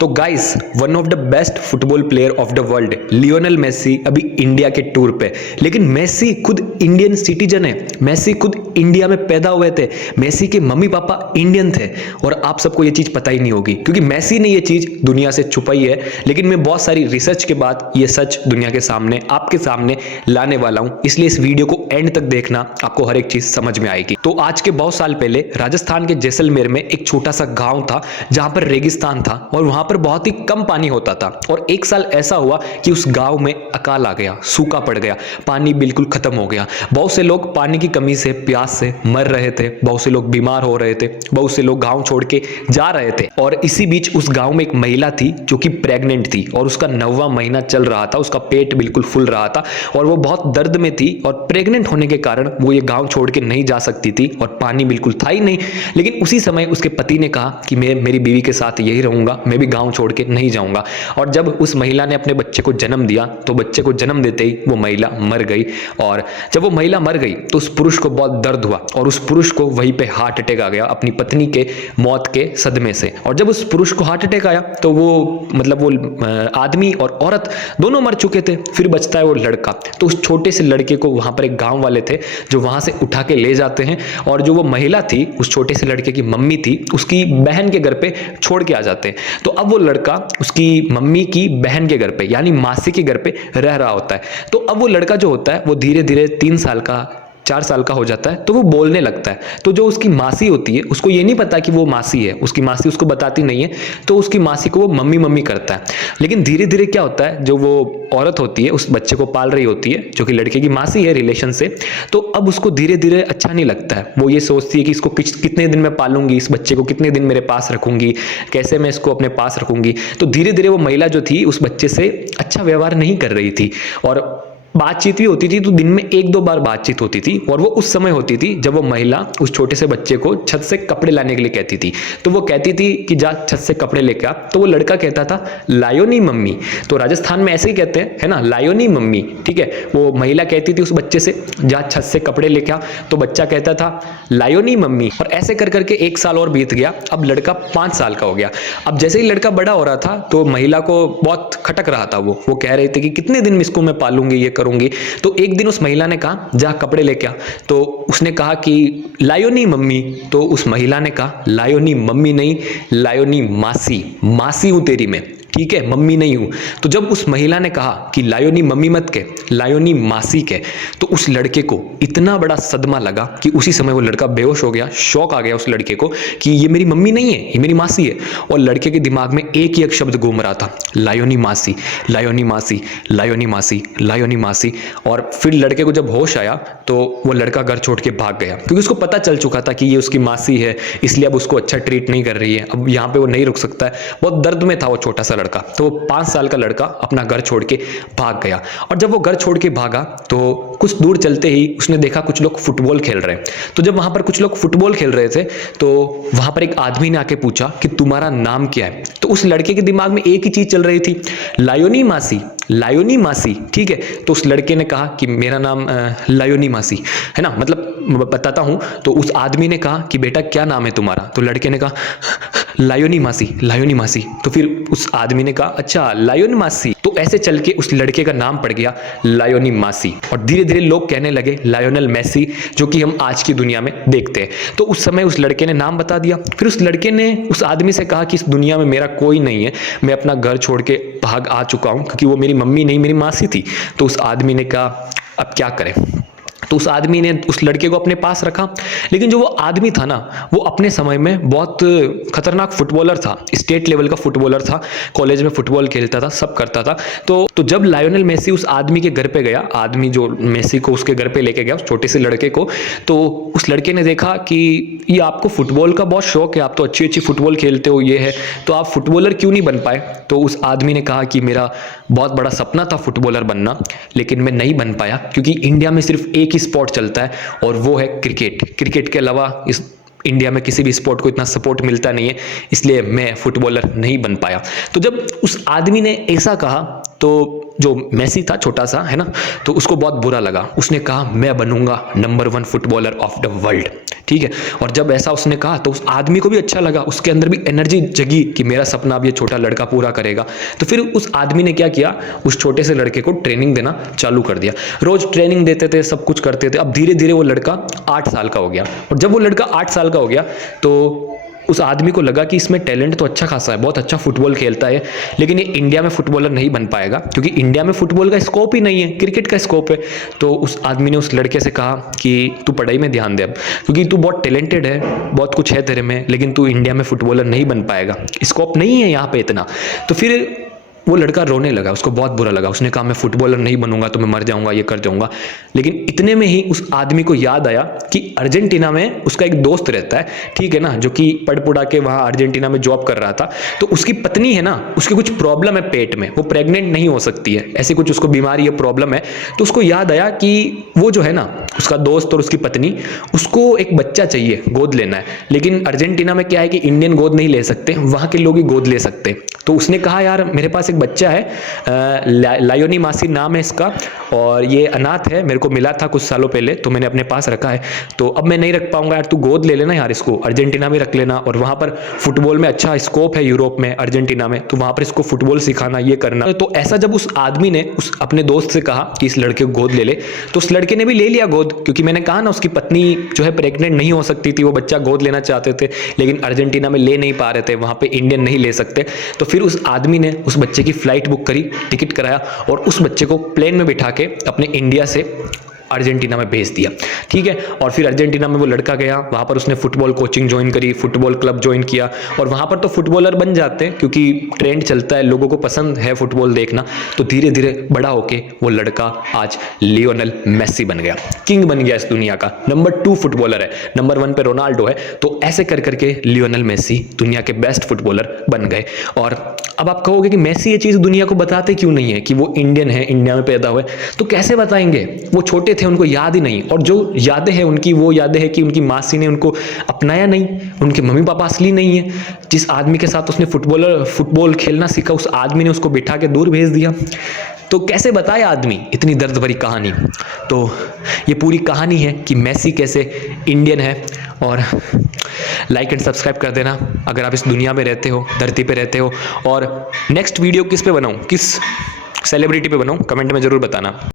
तो guys, one of the best football player of the world Lionel Messi अभी India के tour पे। लेकिन मेसी खुद इंडियन सिटीजन है, मेसी खुद इंडिया में पैदा हुए थे, मेसी के मम्मी पापा इंडियन थे। और आप सबको ये चीज पता ही नहीं होगी क्योंकि मेसी ने ये चीज दुनिया से छुपाई है। लेकिन मैं बहुत सारी रिसर्च के बाद ये सच दुनिया के सामने, आपके सामने लाने वाला हूं। इसलिए इस वीडियो को एंड तक देखना, आपको हर एक चीज समझ में आएगी। तो आज के बहुत साल पहले राजस्थान के जैसलमेर में एक छोटा सा गांव था जहां पर रेगिस्तान था और वहां पर बहुत ही कम पानी होता था। और एक साल ऐसा हुआ कि उस गांव में अकाल आ गया, सूखा पड़ गया, पानी बिल्कुल खत्म हो गया। बहुत से लोग पानी की कमी से, प्यास से मर रहे थे, बहुत से लोग बीमार हो रहे थे, बहुत से लोग गांव छोड़ के जा रहे थे। और इसी बीच उस गांव में एक महिला थी जो कि प्रेग्नेंट थी और उसका 9वां महीना चल रहा था, उसका पेट बिल्कुल फूल रहा था और वो बहुत दर्द में थी। और प्रेग्नेंट होने के कारण वो ये गांव छोड़ के नहीं जा सकती थी और पानी बिल्कुल था ही नहीं। लेकिन उसी समय उसके पति ने कहा कि मैं मेरी बीवी के साथ यही रहूंगा, मैं भी गांव छोड़ के नहीं जाऊंगा। और जब उस महिला ने अपने बच्चे को जन्म दिया तो बच्चे को जन्म देते ही वो महिला मर गई। और जब वो महिला मर गई तो उस पुरुष को बहुत दर्द हुआ और उस पुरुष को वहीं पे हार्ट अटैक आ गया अपनी पत्नी के मौत के सदमे से। और जब उस पुरुष को हार्ट अटैक आया तो वो आदमी और औरत दोनों मर चुके थे, फिर बचता है वो लड़का। तो उस छोटे से लड़के को वहां पर एक गांव वाले थे जो वहां से उठा के ले जाते हैं और जो वो महिला थी, उस छोटे से लड़के की मम्मी थी, उसकी बहन के घर पे छोड़ के आ जाते हैं। तो अब वो लड़का उसकी मम्मी की बहन के घर पे यानी मासी के घर पे रह रहा होता है। तो अब वो लड़का जो होता है वो धीरे धीरे 3 साल का, 4 साल का हो जाता है तो वो बोलने लगता है। तो जो उसकी मासी होती है उसको ये नहीं पता कि वो मासी है, उसकी मासी उसको बताती नहीं है, तो उसकी मासी को वो मम्मी मम्मी करता है। लेकिन धीरे धीरे क्या होता है, जो वो औरत होती है उस बच्चे को पाल रही होती है, जो कि लड़के की मासी है रिलेशन से, तो अब उसको धीरे धीरे अच्छा नहीं लगता है। वो ये सोचती है कि इसको कितने दिन में पालूंगी, इस बच्चे को कितने दिन मेरे पास रखूंगी, कैसे मैं इसको अपने पास रखूंगी। तो धीरे धीरे वो महिला जो थी उस बच्चे से अच्छा व्यवहार नहीं कर रही थी और बातचीत भी होती थी तो दिन में 1-2 बार बातचीत होती थी। और वो उस समय होती थी जब वो महिला उस छोटे से बच्चे को छत से कपड़े लाने के लिए कहती थी। तो वो कहती थी कि जा छत से कपड़े लेके आ, तो वो लड़का कहता था लायो नी मम्मी। तो राजस्थान में ऐसे ही कहते हैं, है ना, लायो नी मम्मी, ठीक है। वो महिला कहती थी उस बच्चे से जा छत से कपड़े लेके आ, तो बच्चा कहता था लायो नी मम्मी। और ऐसे कर करके 1 साल और बीत गया। अब लड़का 5 साल का हो गया। अब जैसे ही लड़का बड़ा हो रहा था तो महिला को बहुत खटक रहा था। वो कह रही थी कि कितने दिन इसको मैं पालूंगी, ये करूंगी। तो एक दिन उस महिला ने कहा जा कपड़े लेके आ। तो उसने कहा कि लायो नी मम्मी। तो उस महिला ने कहा लायो नी मम्मी नहीं, लायो नी मासी, मासी हूं तेरी मैं, ठीक है, मम्मी नहीं हूं। तो जब उस महिला ने कहा कि लायोनी मम्मी मत के, लायोनी मासी के, तो उस लड़के को इतना बड़ा सदमा लगा कि उसी समय वो लड़का बेहोश हो गया। शौक आ गया उस लड़के को कि ये मेरी मम्मी नहीं है, ये मेरी मासी है। और लड़के के दिमाग में एक ही एक शब्द घूम रहा था, लायोनी मासी, लायोनी मासी, लायोनी मासी, लायोनी मासी। और फिर लड़के को जब होश आया तो वो लड़का घर छोड़ के भाग गया क्योंकि उसको पता चल चुका था कि ये उसकी मासी है, इसलिए अब उसको अच्छा ट्रीट नहीं कर रही है, अब यहाँ पे वो नहीं रुक सकता है। बहुत दर्द में था वो छोटा सा लड़का। तो वो 5 साल का लड़का अपना घर छोड़ के भाग गया। और जब वो घर छोड़ के भागा तो कुछ दूर चलते ही उसने देखा कुछ लोग फुटबॉल खेल रहे हैं। तो जब वहां पर कुछ लोग फुटबॉल खेल रहे थे तो वहां पर एक आदमी ने आके पूछा कि तुम्हारा नाम क्या है। तो उस लड़के के दिमाग में एक ही चीज चल रही थी, लायोनी मासी, लायोनी मासी, ठीक है। तो उस लड़के ने कहा कि मेरा नाम लायोनी मासी है ना, मतलब बताता हूं। तो उस आदमी ने कहा कि बेटा क्या नाम है तुम्हारा। तो लड़के ने कहा लायोनी मासी, लायोनी मासी। तो फिर उस आदमी ने कहा अच्छा लायोनी मासी। तो ऐसे चल के उस लड़के का नाम पड़ गया लायोनी मासी। और धीरे धीरे लोग कहने लगे लायोनेल मेसी, जो कि हम आज की दुनिया में देखते हैं। तो उस समय उस लड़के ने नाम बता दिया। फिर उस लड़के ने उस आदमी से कहा कि इस दुनिया में मेरा कोई नहीं है, मैं अपना घर छोड़ के भाग आ चुका हूं क्योंकि वो मेरी मम्मी नहीं, मेरी मासी थी। तो उस आदमी ने कहा अब क्या करें। तो उस आदमी ने उस लड़के को अपने पास रखा। लेकिन जो वो आदमी था ना, वो अपने समय में बहुत खतरनाक फुटबॉलर था, स्टेट लेवल का फुटबॉलर था, कॉलेज में फुटबॉल खेलता था, सब करता था। तो जब लायोनेल मेसी उस आदमी के घर पे गया, आदमी जो मेसी को उसके घर पे लेके गया, उस छोटे से लड़के को, तो उस लड़के ने देखा कि ये आपको फुटबॉल का बहुत शौक है, आप तो अच्छी अच्छी फुटबॉल खेलते हो, ये है, तो आप फुटबॉलर क्यों नहीं बन पाए। तो उस आदमी ने कहा कि मेरा बहुत बड़ा सपना था फुटबॉलर बनना, लेकिन मैं नहीं बन पाया क्योंकि इंडिया में सिर्फ एक ही स्पोर्ट चलता है और वो है क्रिकेट। क्रिकेट के अलावा इस इंडिया में किसी भी स्पोर्ट को इतना सपोर्ट मिलता नहीं है, इसलिए मैं फुटबॉलर नहीं बन पाया। तो जब उस आदमी ने ऐसा कहा तो जो मेसी था छोटा सा, है ना, तो उसको बहुत बुरा लगा। उसने कहा मैं बनूंगा number 1 footballer of the world, ठीक है। और जब ऐसा उसने कहा तो उस आदमी को भी अच्छा लगा, उसके अंदर भी एनर्जी जगी कि मेरा सपना अब ये छोटा लड़का पूरा करेगा। तो फिर उस आदमी ने क्या किया, उस छोटे से लड़के को ट्रेनिंग देना चालू कर दिया। रोज ट्रेनिंग देते थे, सब कुछ करते थे। अब धीरे धीरे वो लड़का 8 साल का हो गया, और जब वो लड़का 8 साल का हो गया तो उस आदमी को लगा कि इसमें टैलेंट तो अच्छा खासा है, बहुत अच्छा फुटबॉल खेलता है, लेकिन ये इंडिया में फुटबॉलर नहीं बन पाएगा, क्योंकि इंडिया में फुटबॉल का स्कोप ही नहीं है, क्रिकेट का स्कोप है। तो उस आदमी ने उस लड़के से कहा कि तू पढ़ाई में ध्यान दे अब, क्योंकि तू बहुत टैलेंटेड है, बहुत कुछ है तेरे में, लेकिन तू इंडिया में फुटबॉलर नहीं बन पाएगा, स्कोप नहीं है यहाँ पे इतना। तो फिर वो लड़का रोने लगा, उसको बहुत बुरा लगा। उसने कहा मैं फुटबॉलर नहीं बनूंगा तो मैं मर जाऊंगा, ये कर जाऊंगा। लेकिन इतने में ही उस आदमी को याद आया कि अर्जेंटीना में उसका एक दोस्त रहता है, ठीक है ना, जो कि पढ़ पुढ़ा के वहाँ अर्जेंटीना में जॉब कर रहा था। तो उसकी पत्नी है ना, उसकी कुछ प्रॉब्लम है पेट में, वो प्रेग्नेंट नहीं हो सकती है, ऐसी कुछ उसको बीमारी है, प्रॉब्लम है। तो उसको याद आया कि वो जो है ना, उसका दोस्त और उसकी पत्नी, उसको एक बच्चा चाहिए, गोद लेना है। लेकिन अर्जेंटीना में क्या है कि इंडियन गोद नहीं ले सकते, वहाँ के लोग ही गोद ले सकते। तो उसने कहा यार मेरे पास एक बच्चा है, लायोनी मासी नाम है इसका, और ये अनाथ है, मेरे को मिला था कुछ सालों पहले, तो मैंने अपने पास रखा है। तो अब मैं नहीं रख पाऊंगा यार, तू गोद ले लेना यार इसको, अर्जेंटीना में रख लेना, और वहाँ पर फुटबॉल में अच्छा स्कोप है, यूरोप में, अर्जेंटीना में, तो वहाँ पर इसको फुटबॉल सिखाना, ये करना। तो ऐसा जब उस आदमी ने उस अपने दोस्त से कहा कि इस लड़के को गोद ले ले, तो उस लड़के ने भी ले लिया गोद, क्योंकि मैंने कहा ना उसकी पत्नी जो है प्रेग्नेंट नहीं हो सकती थी, वो बच्चा गोद लेना चाहते थे, लेकिन अर्जेंटीना में ले नहीं पा रहे थे, वहाँ पे इंडियन नहीं ले सकते। तो फिर उस आदमी ने उस बच्चे की फ्लाइट बुक करी, टिकट कराया, और उस बच्चे को प्लेन में बिठा के अपने इंडिया से अर्जेंटीना में भेज दिया, ठीक है। और फिर अर्जेंटीना में वो लड़का गया, वहाँ पर उसने फुटबॉल कोचिंग ज्वाइन करी, फुटबॉल क्लब ज्वाइन किया, और वहाँ पर तो फुटबॉलर बन जाते हैं, क्योंकि ट्रेंड चलता है, लोगों को पसंद है फुटबॉल देखना। तो धीरे धीरे बड़ा होके वो लड़का आज लियोनेल मेसी बन गया, किंग बन गया इस दुनिया का, नंबर 2 फुटबॉलर है, नंबर 1 पे रोनाल्डो है। तो ऐसे कर करके लियोनेल मेसी दुनिया के बेस्ट फुटबॉलर बन गए। और अब आप कहोगे कि मेसी ये चीज़ दुनिया को बताते क्यों नहीं है कि वो इंडियन है, इंडिया में पैदा हुए? तो कैसे बताएंगे, वो छोटे थे, उनको याद ही नहीं। और जो यादें हैं उनकी, वो यादें हैं कि उनकी मासी ने उनको अपनाया नहीं, उनके मम्मी पापा असली नहीं है। जिस आदमी के साथ उसने फुटबॉल खेलना सीखा, उस आदमी ने उसको बिठा के दूर भेज दिया। तो कैसे बताए आदमी इतनी दर्द भरी कहानी? तो ये पूरी कहानी है कि मेसी कैसे इंडियन है। और लाइक एंड सब्सक्राइब कर देना अगर आप इस दुनिया में रहते हो, धरती पे रहते हो। और नेक्स्ट वीडियो किस पे बनाऊं, किस सेलिब्रिटी पे बनाऊं, कमेंट में ज़रूर बताना।